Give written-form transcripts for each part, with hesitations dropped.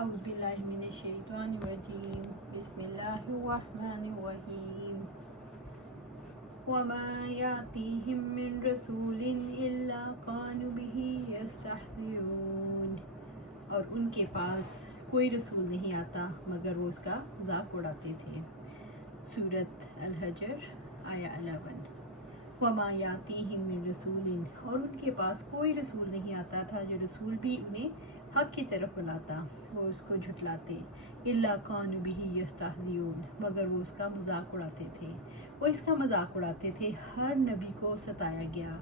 اعوذ باللہ من الشیطان الرجیم بسم اللہ الرحمن الرحیم وما یاتیہم من رسول الا كانوا به یستہزئون، اور ان کے پاس کوئی رسول نہیں آتا مگر وہ اس کا مذاق اڑاتے تھے۔ سورۃ الحجر آیہ 11۔ وما یاتیہم من رسول، اور ان کے پاس کوئی رسول نہیں آتا تھا جو رسول بھی انہیں حق کی طرف بلاتا، وہ اس کو جھٹلاتے۔ الا كانوا به یستہزئون، مگر وہ اس کا مذاق اڑاتے تھے۔ وہ اس کا مذاق اڑاتے تھے۔ ہر نبی کو ستایا گیا،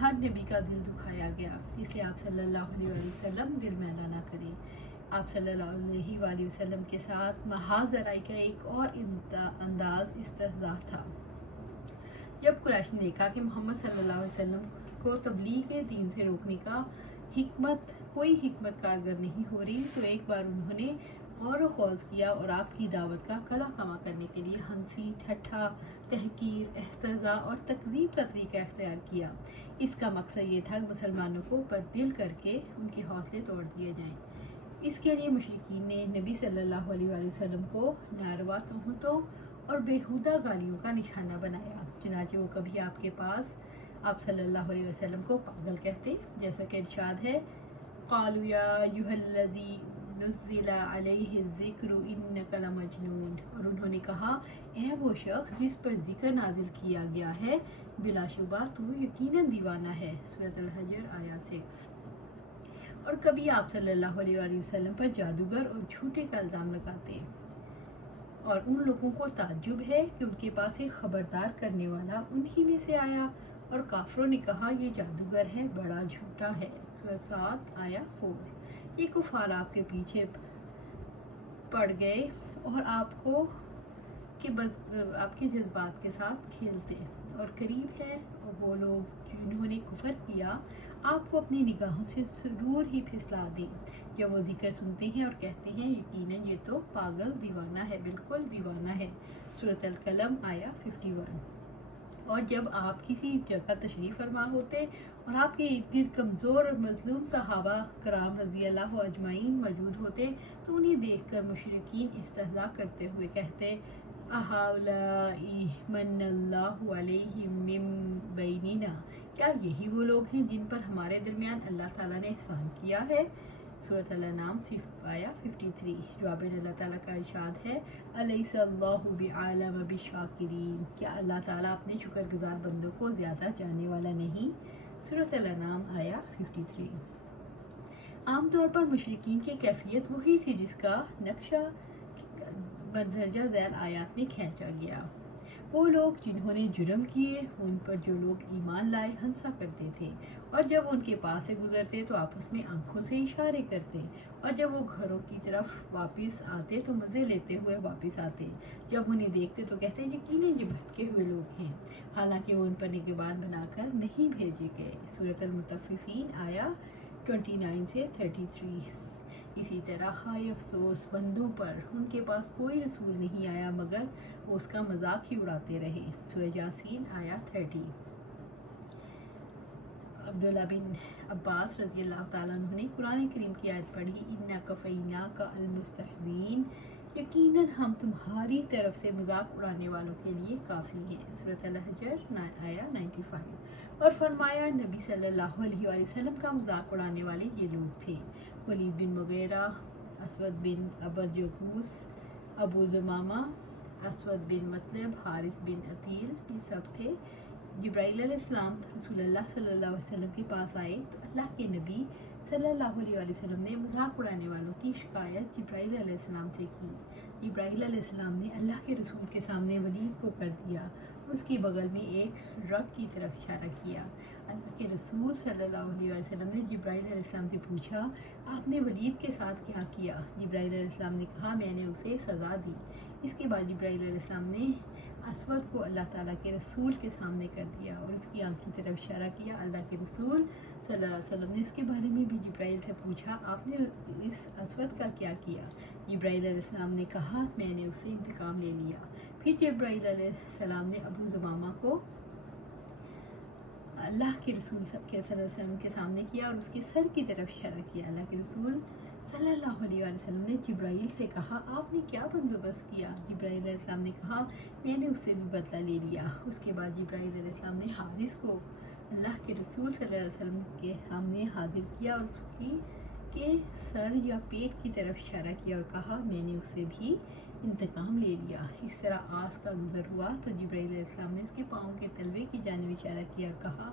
ہر نبی کا دل دکھایا گیا، اس لیے آپ صلی اللہ علیہ وسلم دل میلا نہ کریں۔ آپ صلی اللہ علیہ وآلہ وسلم کے ساتھ محاذ ذرائی کا ایک اور انداز استہزاء تھا۔ جب قریش نے دیکھا کہ محمد صلی اللہ علیہ وسلم کو تبلیغ دین سے روکنے کا کوئی حکمت کارگر نہیں ہو رہی، تو ایک بار انہوں نے غور و خوض کیا اور آپ کی دعوت کا کلا کما کرنے کے لیے ہنسی، ٹھٹھا، تحقیر، استہزاء اور تکذیب کا طریقہ اختیار کیا۔ اس کا مقصد یہ تھا کہ مسلمانوں کو بددل کر کے ان کے حوصلے توڑ دیے جائیں۔ اس کے لیے مشرکین نے نبی صلی اللہ علیہ وآلہ وسلم کو ناروا تہمتوں اور بیہودہ گالیوں کا نشانہ بنایا، چنانچہ وہ کبھی آپ کے پاس آپ صلی اللہ علیہ وسلم کو پاگل کہتے، جیسا کہ ارشاد ہے قالوا یا ایھا الذی نزل علیہ الذکر انک لمجنون، اور انہوں نے کہا اے وہ شخص جس پر ذکر نازل کیا گیا ہے بلا شبہ تو یقیناً دیوانہ ہے۔ سورۃ الحجر آیہ 6۔ اور کبھی آپ صلی اللہ علیہ وآلہ وسلم پر جادوگر اور جھوٹے کا الزام لگاتے، اور ان لوگوں کو تعجب ہے کہ ان کے پاس ایک خبردار کرنے والا انہی میں سے آیا، اور کافروں نے کہا یہ جادوگر ہے، بڑا جھوٹا ہے۔ سورۃ 7 آیہ 4۔ یہ کفار آپ کے پیچھے پڑ گئے اور آپ کے جذبات کے ساتھ کھیلتے، اور قریب ہے وہ لوگ جنہوں نے کفر کیا آپ کو اپنی نگاہوں سے ضرور ہی پھسلا دیں جب وہ ذکر سنتے ہیں اور کہتے ہیں یقیناً یہ تو پاگل دیوانہ ہے، بالکل دیوانہ ہے۔ سورۃ القلم آیہ 51۔ اور جب آپ کسی جگہ تشریف فرما ہوتے اور آپ کے ارد گرد کمزور اور مظلوم صحابہ کرام رضی اللہ اجمعین موجود ہوتے تو انہیں دیکھ کر مشرکین استہزاء کرتے ہوئے کہتے اہؤلاء من اللہ علیہم من بیننا، کیا یہی وہ لوگ ہیں جن پر ہمارے درمیان اللہ تعالیٰ نے احسان کیا ہے۔ سورۃ الانعام آیہ 53۔ جواب اللہ تعالیٰ کا ارشاد ہے الیس اللہ بعالم بالشاکرین، کیا اللہ تعالیٰ اپنے شکر گزار بندوں کو زیادہ جاننے والا نہیں۔ سورۃ الانعام آیہ 53۔ عام طور پر مشرکین کی کیفیت وہی تھی جس کا نقشہ مندرجہ ذیل آیات میں کھینچا گیا۔ وہ لوگ جنہوں نے جرم کیے ان پر جو لوگ ایمان لائے ہنسا کرتے تھے، اور جب ان کے پاس سے گزرتے تو آپس میں آنکھوں سے اشارے کرتے، اور جب وہ گھروں کی طرف واپس آتے تو مزے لیتے ہوئے واپس آتے، جب انہیں دیکھتے تو کہتے یقیناً یہ بھٹکے ہوئے لوگ ہیں، حالانکہ وہ ان پر نگہبان بنا کر نہیں بھیجے گئے۔ سورۃ المطففین آیہ 29 سے 33۔ اسی طرح ہائے افسوس بندوں پر، ان کے پاس کوئی رسول نہیں آیا مگر وہ اس کا مذاق ہی اڑاتے رہے۔ سورہ یاسین آیہ 30۔ عبداللہ بن عباس رضی اللہ تعالیٰ عنہ نے قرآن کریم کی آیت پڑھی اِنَّا کَفَیْنَاکَ الْمُسْتَہْزِئِینَ، یقیناً ہم تمہاری طرف سے مذاق اڑانے والوں کے لیے کافی ہیں۔ سورۃ الحجر آیہ 95۔ اور فرمایا نبی صلی اللہ علیہ وآلہ وسلم کا مذاق اڑانے والے یہ لوگ تھے ولید بن مغیرہ، اسود بن عبد یغوث، ابو زمامہ، اسود بن مطلب، حارث بن عطیل، یہ سب تھے۔ جبرائیل علیہ السلام رسول اللہ صلی اللہ علیہ وسلم کے پاس آئے تو اللہ کے نبی صلی اللہ علیہ وآلہ وسلم نے مذاق اڑانے والوں کی شکایت جبرائیل علیہ السلام سے کی۔ جبرائیل علیہ السلام نے اللہ کے رسول کے سامنے ولید کو کر دیا اور اس کی بغل میں ایک رگ کی طرف اشارہ کیا۔ اللہ کے رسول صلی اللہ علیہ وسلم نے جبرائیل علیہ السلام سے پوچھا آپ نے ولید کے ساتھ کیا کیا؟ جبرائیل علیہ السلام نے کہا میں نے اسے سزا دی۔ اس کے بعد جبرائیل علیہ السلام نے اسود کو اللہ تعالیٰ کے رسول کے سامنے کر دیا اور اس کی آنکھ کی طرف اشارہ کیا۔ اللہ کے رسول صلی اللہ علیہ وسلم نے اس کے بارے میں بھی جبرائیل سے پوچھا آپ نے اس اسود کا کیا کیا؟ جبرائیل علیہ السلام نے کہا میں نے اس سے انتقام لے لیا۔ پھر جبرائیل علیہ السلام نے ابو زمامہ کو اللہ کے رسول صلی اللہ علیہ وسلم کے سامنے کیا اور اس کے سر کی طرف اشارہ کیا۔ اللہ کے رسول صلی اللہ علیہ وسلم نے جبرائیل سے کہا آپ نے کیا بندوبست کیا؟ جبرائیل علیہ السلام نے کہا میں نے اس سے بھی بدلہ لے لیا۔ اس کے بعد جبرائیل علیہ السلام نے حارث کو اللہ کے رسول صلی اللہ علیہ وسلم کے سامنے حاضر کیا اور اس کے سر یا پیٹ کی طرف اشارہ کیا اور کہا میں نے اس سے بھی انتقام لے لیا۔ اس طرح آس کا گزر ہوا تو جبرائیل علیہ السلام نے اس کے پاؤں کے تلوے کی جانب اشارہ کیا اور کہا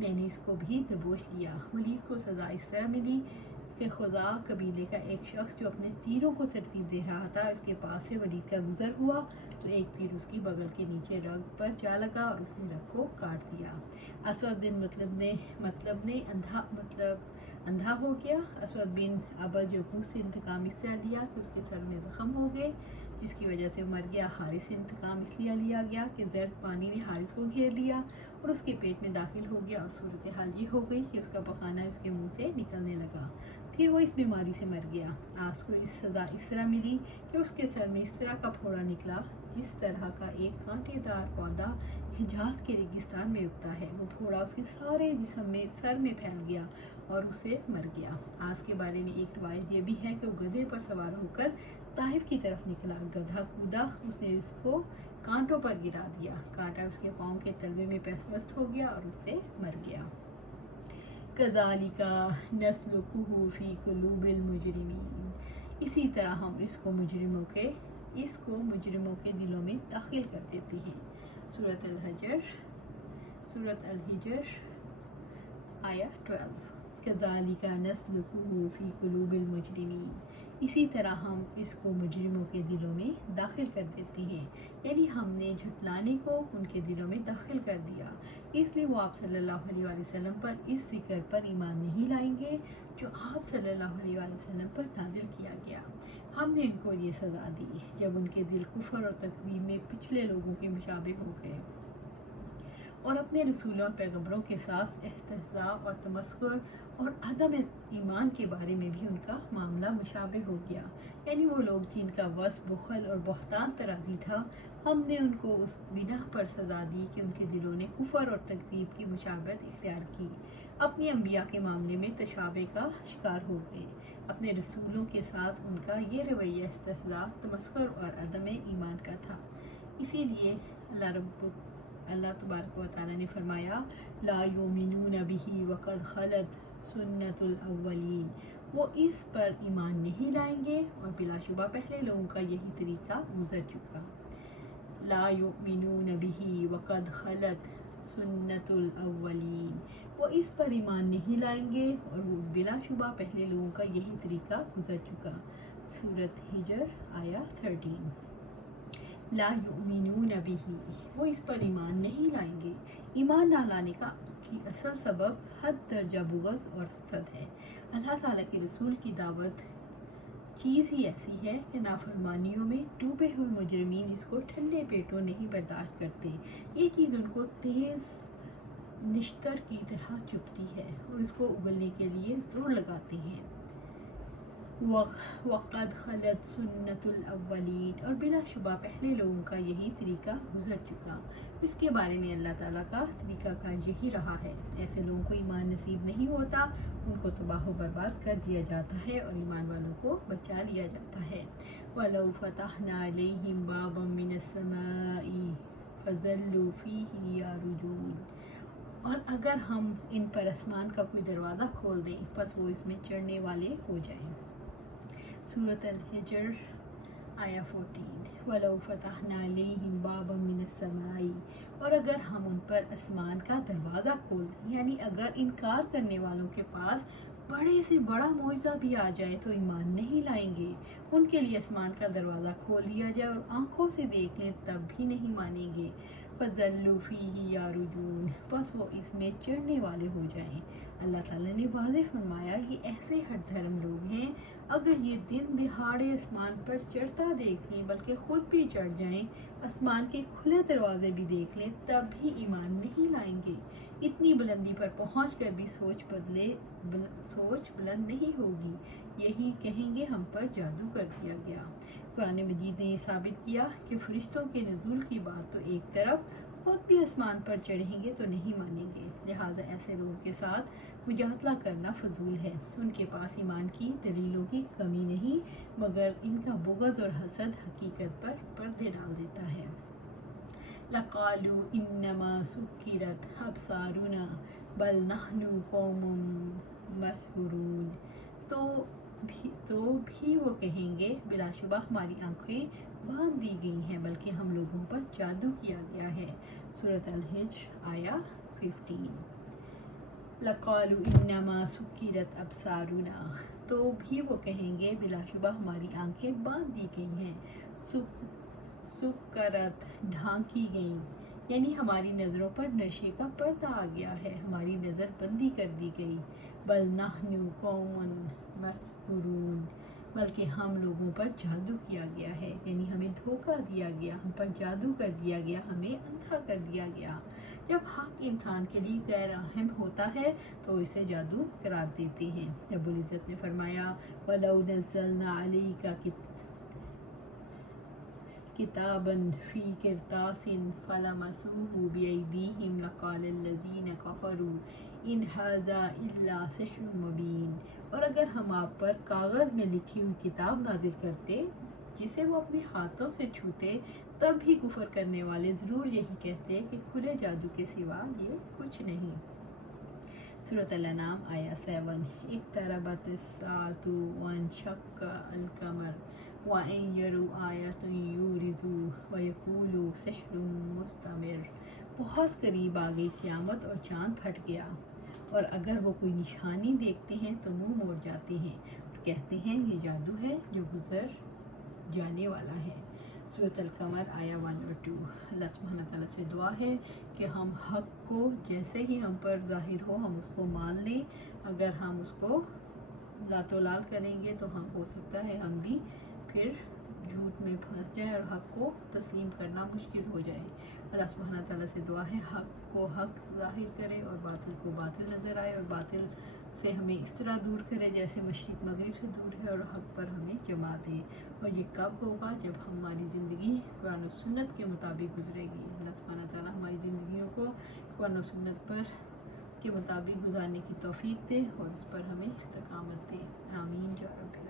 میں نے اس کو بھی دبوچ لیا۔ ولید کو سزا اس طرح ملی کہ خزاع قبیلے کا ایک شخص جو اپنے تیروں کو ترتیب دے رہا تھا اس کے پاس سے ولید کا گزر ہوا تو ایک تیر اس کی بغل کے نیچے رگ پر جا لگا اور اس نے رگ کو کاٹ دیا۔ اسود بن مطلب نے اندھا ہو گیا۔ اسود بن عبد یقوس سے انتقام اس طرح لیا کہ اس کے سر میں زخم ہو گئے جس کی وجہ سے مر گیا۔ حارث سے انتقام اس لیے لیا گیا کہ زرد پانی نے حارث کو گھیر لیا اور اس کے پیٹ میں داخل ہو گیا اور صورتحال یہ ہو گئی کہ اس کا پخانہ اس کے منہ سے نکلنے لگا، پھر وہ اس بیماری سے مر گیا۔ آس کو سزا اس طرح ملی کہ اس کے سر میں اس طرح کا پھوڑا نکلا جس طرح کا ایک کانٹے دار پودا حجاز کے ریگستان میں اگتا ہے۔ وہ پھوڑا اس کے سارے جسم میں سر میں پھیل گیا اور اسے مر گیا۔ آس کے بارے میں ایک روایت یہ بھی ہے کہ وہ گدھے پر سوار ہو کر طائف کی طرف نکلا، گدھا کودا، اس نے اس کو کانٹوں پر گرا دیا، کانٹا اس کے پاؤں کے تلوے میں پیوست ہو گیا اور اس سے مر گیا۔ کذالک نسلکہ فی قلوب المجرمین، اسی طرح ہم اس کو مجرموں کے دلوں میں داخل کر دیتے ہیں۔ سورۃ الحجر آیا 12۔ کذالک نسلکہ فی قلوب المجرمین، اسی طرح ہم اس کو مجرموں کے دلوں میں داخل کر دیتے ہیں، یعنی ہم نے جھٹلانے کو ان کے دلوں میں داخل کر دیا، اس لیے وہ آپ صلی اللہ علیہ وآلہ وسلم پر اس ذکر پر ایمان نہیں لائیں گے جو آپ صلی اللہ علیہ وآلہ وسلم پر نازل کیا گیا۔ ہم نے ان کو یہ سزا دی جب ان کے دل کفر اور تکذیب میں پچھلے لوگوں کے مشابہ ہو گئے اور اپنے رسولوں اور پیغمبروں کے ساتھ استہزاء اور تمسخر اور عدم ایمان کے بارے میں بھی ان کا معاملہ مشابہ ہو گیا، یعنی وہ لوگ جن کا وصف بخل اور بہتان ترازی تھا، ہم نے ان کو اس بنا پر سزا دی کہ ان کے دلوں نے کفر اور تکذیب کی مشابہت اختیار کی، اپنی انبیاء کے معاملے میں تشابہ کا شکار ہو گئے۔ اپنے رسولوں کے ساتھ ان کا یہ رویہ استہزاء، تمسخر اور عدم ایمان کا تھا۔ اسی لیے اللہ تبارک و تعالیٰ نے فرمایا لا یؤمنون بہ وقد خلت سنت الاولین، وہ اس پر ایمان نہیں لائیں گے اور بلا شبہ پہلے لوگوں کا یہی طریقہ گزر چکا۔ لا یؤمنون بہ وقد خلت سنت الاولین، وہ اس پر ایمان نہیں لائیں گے اور وہ بلا شبہ پہلے لوگوں کا یہی طریقہ گزر چکا۔ سورۃ ہجر آیا 13۔ لا یؤمنون بہ، وہ اس پر ایمان نہیں لائیں گے۔ ایمان نہ لانے کی اصل سبب حد درجہ بغض اور حسد ہے۔ اللہ تعالیٰ کے رسول کی دعوت چیز ہی ایسی ہے کہ نافرمانیوں میں ڈوبے ہوئے مجرمین اس کو ٹھنڈے پیٹوں نہیں برداشت کرتے، یہ چیز ان کو تیز نشتر کی طرح چبھتی ہے اور اس کو اگلنے کے لیے زور لگاتے ہیں۔ وقد خلت سنت الاولین، اور بلا شبہ پہلے لوگوں کا یہی طریقہ گزر چکا۔ اس کے بارے میں اللہ تعالیٰ کا طریقہ کار یہی رہا ہے، ایسے لوگوں کو ایمان نصیب نہیں ہوتا، ان کو تباہ و برباد کر دیا جاتا ہے اور ایمان والوں کو بچا لیا جاتا ہے۔ وَلَوْ فَتَحْنَا عَلَيْهِمْ بَابًا مِّنَ السَّمَاءِ فَظَلُّوا فِيهِ يَعْرُجُونَ، اور اگر ہم ان پر آسمان کا کوئی دروازہ کھول دیں پس وہ اس میں چڑھنے والے ہو جائیں۔ سورۃ الحجر آیا 14۔ وَلَوْ فَتَحْنَا عَلَيْهِمْ بَابًا مِّنَ السَّمَاءِ، اور اگر ہم ان پر آسمان کا دروازہ کھول دیں، یعنی اگر انکار کرنے والوں کے پاس بڑے سے بڑا معجزہ بھی آ جائے تو ایمان نہیں لائیں گے، ان کے لیے آسمان کا دروازہ کھول دیا جائے اور آنکھوں سے دیکھ لیں تب بھی نہیں مانیں گے۔ فَظَلُّوا فِيهِ يَعْرُجُونَ، بس وہ اس میں چڑھنے والے ہو جائیں۔ اللہ تعالیٰ نے واضح فرمایا یہ ایسے ہٹ دھرم لوگ ہیں، اگر یہ دن دہاڑے آسمان پر چڑھتا دیکھ لیں بلکہ خود بھی چڑھ جائیں، آسمان کے کھلے دروازے بھی دیکھ لیں تب بھی ایمان نہیں لائیں گے۔ اتنی بلندی پر پہنچ کر بھی سوچ بلند نہیں ہوگی، یہی کہیں گے ہم پر جادو کر دیا گیا۔ قرآن مجید نے یہ ثابت کیا کہ فرشتوں کے نزول کی بات تو ایک طرف اور بھی آسمان پر چڑھیں گے تو نہیں مانیں گے، لہٰذا ایسے لوگوں کے ساتھ مجادلہ کرنا فضول ہے۔ ان کے پاس ایمان کی دلیلوں کی کمی نہیں، مگر ان کا بغض اور حسد حقیقت پر پردے ڈال دیتا ہے۔ لَقَالُوا إِنَّمَا سُكِّرَتْ أَبْصَارُنَا بَلْ نَحْنُ قَوْمٌ مَسْحُورُونَ۔ تو بھی وہ کہیں گے بلا شبہ ہماری آنکھیں باندھ دی گئی ہیں، بلکہ ہم لوگوں پر جادو کیا گیا ہے۔ سورۃ الحجر آیا 15۔ لَقَالُوا إِنَّمَا سُكِّرَتْ أَبْصَارُنَا، تو بھی وہ کہیں گے بلا شبہ ہماری آنکھیں باندھ دی گئی ہیں، سکرت ڈھانکی گئیں، یعنی ہماری نظروں پر نشے کا پردہ آ گیا ہے، ہماری نظر بندی کر دی گئی۔ بل نحن قوم مسحورون، بلکہ ہم لوگوں پر جادو کیا گیا ہے، یعنی ہمیں دھوکہ دیا گیا، ہم پر جادو کر دیا گیا، ہمیں اندھا کر دیا گیا۔ جب حق انسان کے لیے غیر اہم ہوتا ہے تو اسے جادو قرار دیتے ہیں۔ رب العزت نے فرمایا وَلَوْ نَزَّلْنَا عَلَيْكَ كِتَابًا فِي قِرْطَاسٍ فَلَمَسُوهُ بِأَيْدِيهِمْ لَقَالَ الَّذِينَ كَفَرُوا إِنْ هَذَا إِلَّا سِحْرٌ مُبِينٌ، اور اگر ہم آپ پر کاغذ میں لکھی ہوئی کتاب نازل کرتے جسے وہ اپنے ہاتھوں سے چھوتے، تب بھی کفر کرنے والے ضرور یہی کہتے کہ کھلے جادو کے سوا یہ کچھ نہیں۔ سورۃ الانعام آیا 7۔ اقتربت الساعۃ وانشق القمر وإن يروا آیۃ یعرضوا ویقولوا سحر مستمر، بہت قریب آ گئی قیامت اور چاند پھٹ گیا، اور اگر وہ کوئی نشانی دیکھتے ہیں تو منہ موڑ جاتے ہیں اور کہتے ہیں یہ جادو ہے جو گزر جانے والا ہے۔ سورۃ القمر آیا 1 اور 2۔ اللہ سبحانہ تعالیٰ سے دعا ہے کہ ہم حق کو جیسے ہی ہم پر ظاہر ہو ہم اس کو مان لیں، اگر ہم اس کو لات و لال کریں گے تو ہم ہو سکتا ہے ہم بھی پھر جھوٹ میں پھنس جائیں اور حق کو تسلیم کرنا مشکل ہو جائے۔ اللہ سبحانہ تعالیٰ سے دعا ہے حق کو حق ظاہر کرے اور باطل کو باطل نظر آئے، اور باطل سے ہمیں اس طرح دور کرے جیسے مشرق مغرب سے دور ہے، اور حق پر ہمیں جما دے۔ اور یہ کب ہوگا؟ جب ہماری زندگی قرآن و سنت کے مطابق گزرے گی۔ اللہ سبحانہ تعالیٰ ہماری زندگیوں کو قرآن و سنت پر کے مطابق گزارنے کی توفیق دے اور اس پر ہمیں استقامت دے۔ آمین یا رب العالمین۔